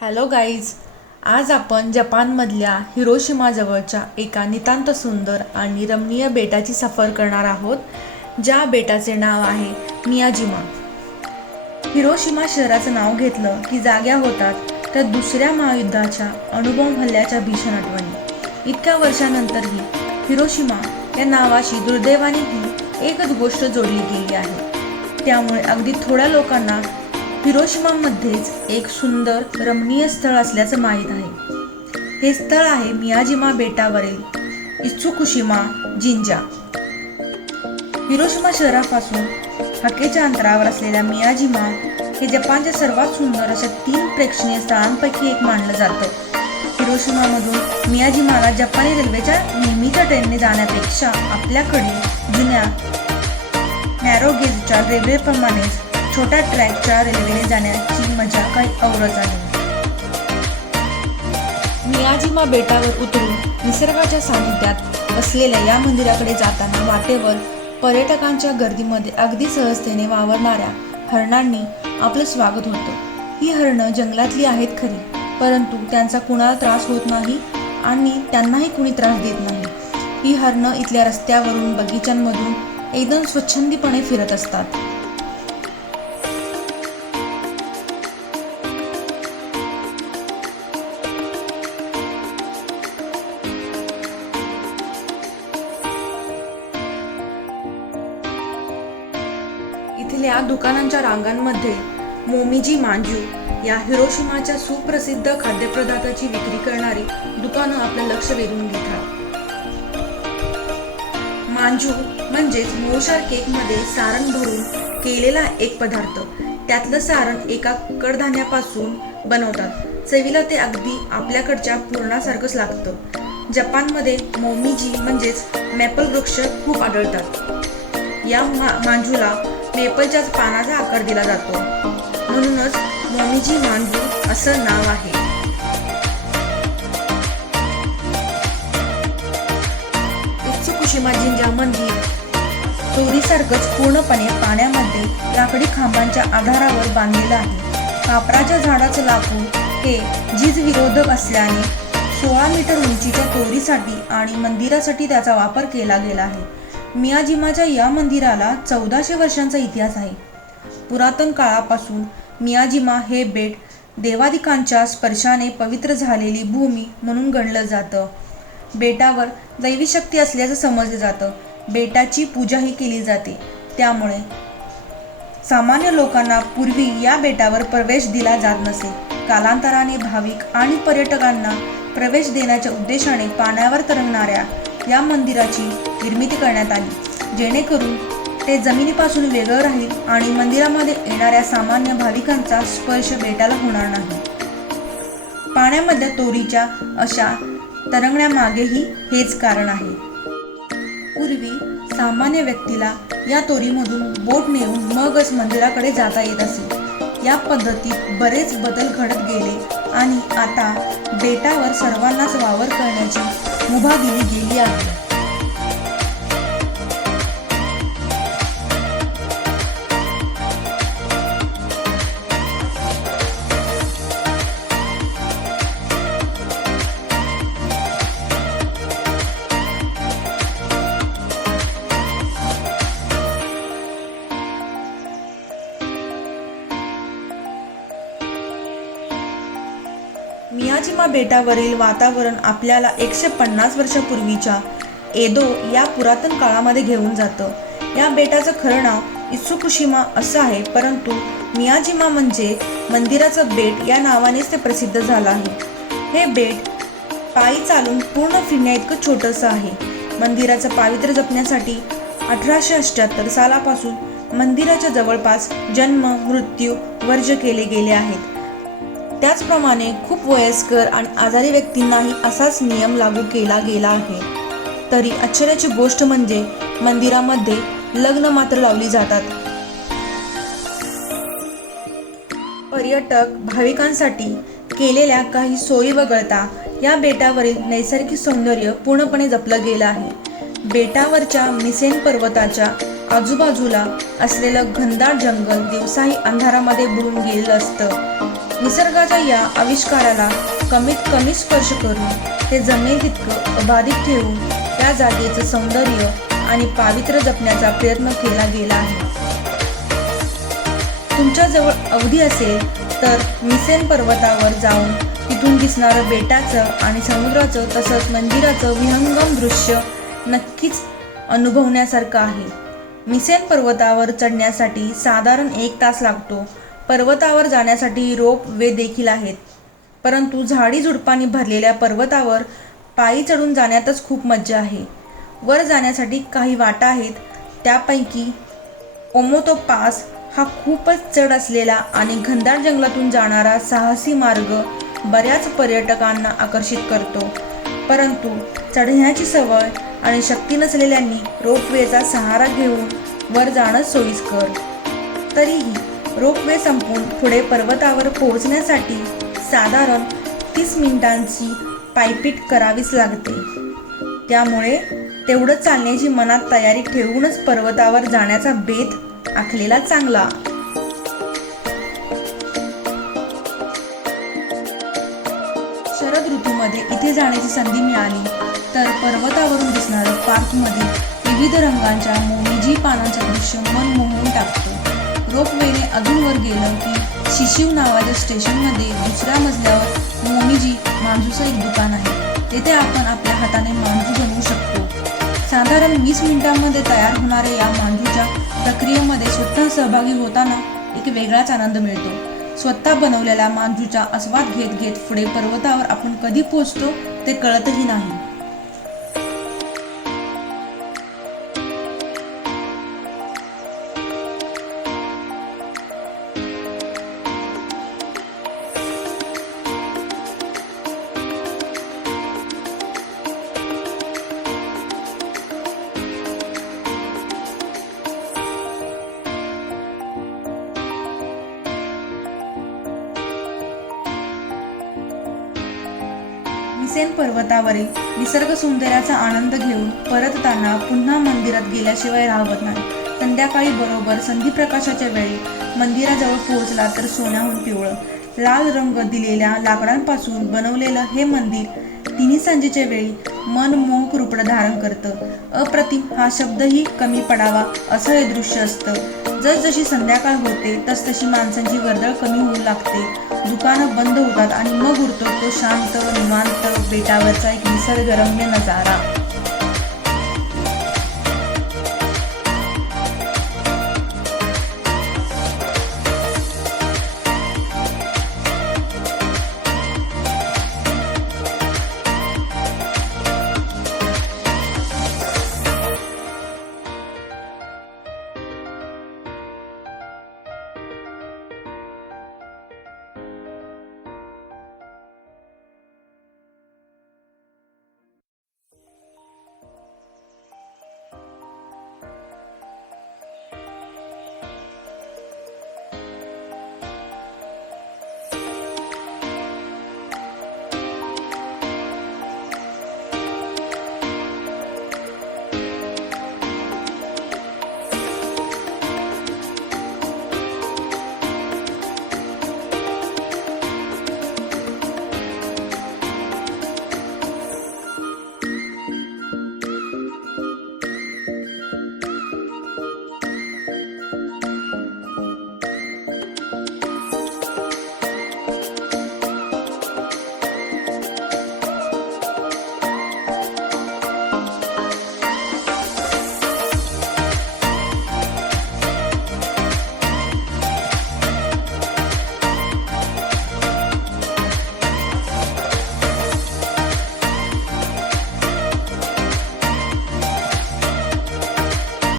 Hello guys, आज आपण जपानमधल्या हिरोशिमा जवळच्या एका नितांत सुंदर आणि रमणीय बेटाची सफर करणार आहोत, ज्या बेटाचे नाव आहे मियाजिमा. हिरोशिमा शहराचं नाव घेतलं की जाग्या होतात तर दुसऱ्या महायुद्धाच्या अणुबॉम्ब हल्ल्याच्या भीषण आठवणी. इतक्या वर्षानंतरही हिरोशिमा या नावाशी दुर्दैवाने ही एकच गोष्ट जोडली गेली आहे. त्यामुळे अगदी थोड्या लोकांना हिरोशिमामध्येच एक सुंदर रमणीय स्थळ असल्याचं माहीत आहे. हे स्थळ आहे मियाजिमा बेटावरील इत्सुकुशिमा जिंजा. हिरोशिमा शहरापासून हाकेच्या अंतरावर असलेल्या मियाजिमा हे जपानच्या सर्वात सुंदर अशा 3 प्रेक्षणीय स्थळांपैकी एक मानलं जातं. हिरोशिमामधून मियाजिमाला जपानी रेल्वेच्या नेहमीच्या ट्रेनने जाण्यापेक्षा आपल्याकडे जुन्या नॅरो गेजच्या रेल्वेप्रमाणेच छोट्या ट्रॅकच्या रेल्वेने जाण्याची मजा काही औरच आहे. मियाजिमा बेटावर उतरून निसर्गाच्या सानिध्यात असलेल्या या मंदिराकडे जाताना वाटेवर पर्यटकांच्या गर्दीमध्ये अगदी सहजतेने वावरणाऱ्या हरणांनी आपलं स्वागत होतं. ही हरणं जंगलातली आहेत खरी, परंतु त्यांचा कुणाला त्रास होत नाही आणि त्यांनाही कुणी त्रास देत नाही. ही हरणं इथल्या रस्त्यावरून बगीच्यांमधून एकदम स्वच्छंदीपणे फिरत असतात. इथल्या दुकानांच्या रांगांमध्ये मोमीजी मांजू या हिरोशिमाच्या सुप्रसिद्ध खाद्यपदार्थाची विक्री करणारी दुकानं आपलं लक्ष वेधून घेतात. मांजू म्हणजेच मोळशार केकमध्ये सारण भरून केलेला एक पदार्थ. त्यातलं सारण एका कडधान्यापासून बनवतात. चवीला ते अगदी आपल्याकडच्या पुरणासारखंच लागतं. जपानमध्ये मोमीजी म्हणजेच मेपल वृक्ष खूप आढळतात. या मांजूला मेपलच्याच पानाचा आकार दिला जातो, म्हणूनच मोमीजी मांजू असं नाव आहे. इत्सुकुशिमा जिंजा मंदिर तोरीसारखंच पूर्णपणे पाण्यामध्ये लाकडी खांबांच्या आधारावर बांधलेलं आहे. कापराच्या झाडाचं लाकूड हे झीज विरोधक असल्याने 16 मीटर उंचीच्या तोरीसाठी आणि मंदिरासाठी त्याचा वापर केला गेला आहे. मियाजिमाच्या या मंदिराला 1400 वर्षांचा इतिहास आहे. पुरातन काळापासून मियाजिमा हे बेट देवादिकांच्या स्पर्शाने पवित्र झालेली भूमी म्हणून गणलं जातं. बेटावर दैवी शक्ती असल्याचं समजलं जातं. बेटाची पूजाही केली जाते. त्यामुळे सामान्य लोकांना पूर्वी या बेटावर प्रवेश दिला जात नसे. कालांतराने भाविक आणि पर्यटकांना प्रवेश देण्याच्या उद्देशाने पाण्यावर तरंगणाऱ्या या मंदिराची निर्मिती करण्यात आली, जेणेकरून ते जमिनीपासून वेगळं राहील आणि मंदिरामध्ये येणाऱ्या सामान्य भाविकांचा स्पर्श बेटाला होणार नाही. पाण्यामधल्या तोरीच्या अशा तरंगण्यामागेही हेच कारण आहे. पूर्वी सामान्य व्यक्तीला या तोरीमधून बोट नेऊन मगच मंदिराकडे जाता येत असे. या पद्धतीत बरेच बदल घडत गेले आणि आता बेटावर सर्वांनाच वावर करण्याची मुभा दिली गेली आहे. मियाजिमा बेटावरील वातावरण आपल्याला 150 वर्षापूर्वीच्या एदो या पुरातन काळामध्ये घेऊन जातं. या बेटाचं खरं नाव इत्सुकुशिमा असं आहे, परंतु मियाजिमा म्हणजे मंदिराचं बेट या नावानेच ते प्रसिद्ध झालं आहे. हे बेट पायी चालून पूर्ण फिरण्याइतकं छोटंसं आहे. मंदिराचं पावित्र्य जपण्यासाठी 1878 सालापासून मंदिराच्या जवळपास जन्म मृत्यू वर्ज्य केले गेले आहेत. त्याचप्रमाणे खूप वयस्कर आणि आजारी व्यक्तींनाही असाच नियम लागू केला गेला आहे. तरी आश्चर्याची गोष्ट म्हणजे मंदिरामध्ये लग्न मात्र लावली जातात. पर्यटक भाविकांसाठी केलेल्या काही सोयी वगळता या बेटावरील नैसर्गिक सौंदर्य पूर्णपणे जपलं गेलं आहे. बेटावरच्या मिसेन पर्वताच्या आजूबाजूला असलेलं घनदाट जंगल दिवसाही अंधारामध्ये बुडून गेलेलं असतं. निसर्गाच्या या आविष्काराला कमीत कमी स्पर्श करून ते जमेल तितकं अबाधित ठेवून त्या जागेचं सौंदर्य आणि पावित्र्य जपण्याचा प्रयत्न केला गेला आहे. तुमच्याजवळ अवधी असेल तर मिसेन पर्वतावर जाऊन तिथून दिसणारं बेटाचं आणि समुद्राचं तसंच मंदिराचं विहंगम दृश्य नक्कीच अनुभवण्यासारखं आहे. मिसेन पर्वतावर चढण्यासाठी साधारण 1 तास लागतो. पर्वतावर जाण्यासाठी रोप वे देखील आहेत, परंतु झाडी झुडपांनी भरलेल्या पर्वतावर पायी चढून जाण्यातच खूप मज्जा आहे. वर जाण्यासाठी काही वाटा आहेत, त्यापैकी ओमोतो पास हा खूपच चढ असलेला आणि घनदाट जंगलातून जाणारा साहसी मार्ग बऱ्याच पर्यटकांना आकर्षित करतो. परंतु चढण्याची सवय आणि शक्ती नसलेल्यांनी रोपवेचा सहारा घेऊन वर जाणं सोयीस्कर. तरीही रोपवे संपून पुढे पर्वतावर पोहोचण्यासाठी साधारण 30 मिनिटांची पायपीट करावीच लागते. त्यामुळे तेवढं चालण्याची मनात तयारी ठेवूनच पर्वतावर जाण्याचा बेत आखलेला चांगला. शरद ऋतूमध्ये इथे जाण्याची संधी मिळाली तर पर्वतावरून दिसणारं पार्कमध्ये विविध रंगांच्या मोमीजी पानांचं दृश्य मन मोहून टाकतो. रोपवेने अजून वर गेलं की शिशिव नावाच्या स्टेशनमध्ये दुसऱ्या मजल्यावर मोमीजी मांजूचं एक दुकान आहे. तेथे आपण आपल्या हाताने मांजू बनवू शकतो. साधारण 20 मिनिटांमध्ये तयार होणाऱ्या या मांजूच्या प्रक्रियेमध्ये स्वतः सहभागी होताना एक वेगळाच आनंद मिळतो. स्वतः बनवलेल्या मांजूचा आस्वाद घेत घेत पुढे पर्वतावर आपण कधी पोहोचतो ते कळतही नाही. मिसेन पर्वतावरील निसर्ग सौंदर्याचा आनंद घेऊन परतताना पुन्हा मंदिरात गेल्याशिवाय राहवत नाही. संध्याकाळी बरोबर संध्याप्रकाशाच्या वेळी मंदिराजवळ पोहोचला तर सोन्याहून पिवळं लाल रंग दिलेल्या लाकडांपासून बनवलेलं हे मंदिर तिन्ही सांजेच्या वेळी मनमोहक रूप धारण करतं. अप्रतिम हा शब्दही कमी पडावा असं हे दृश्य असतं. जसजशी संध्याकाळ होते तसतशी माणसांची वर्दळ कमी होऊ लागते. दुकानं बंद होतात आणि मग उरतो तो शांत निवांत बेटावरचा एक निसर्गरम्य नजारा.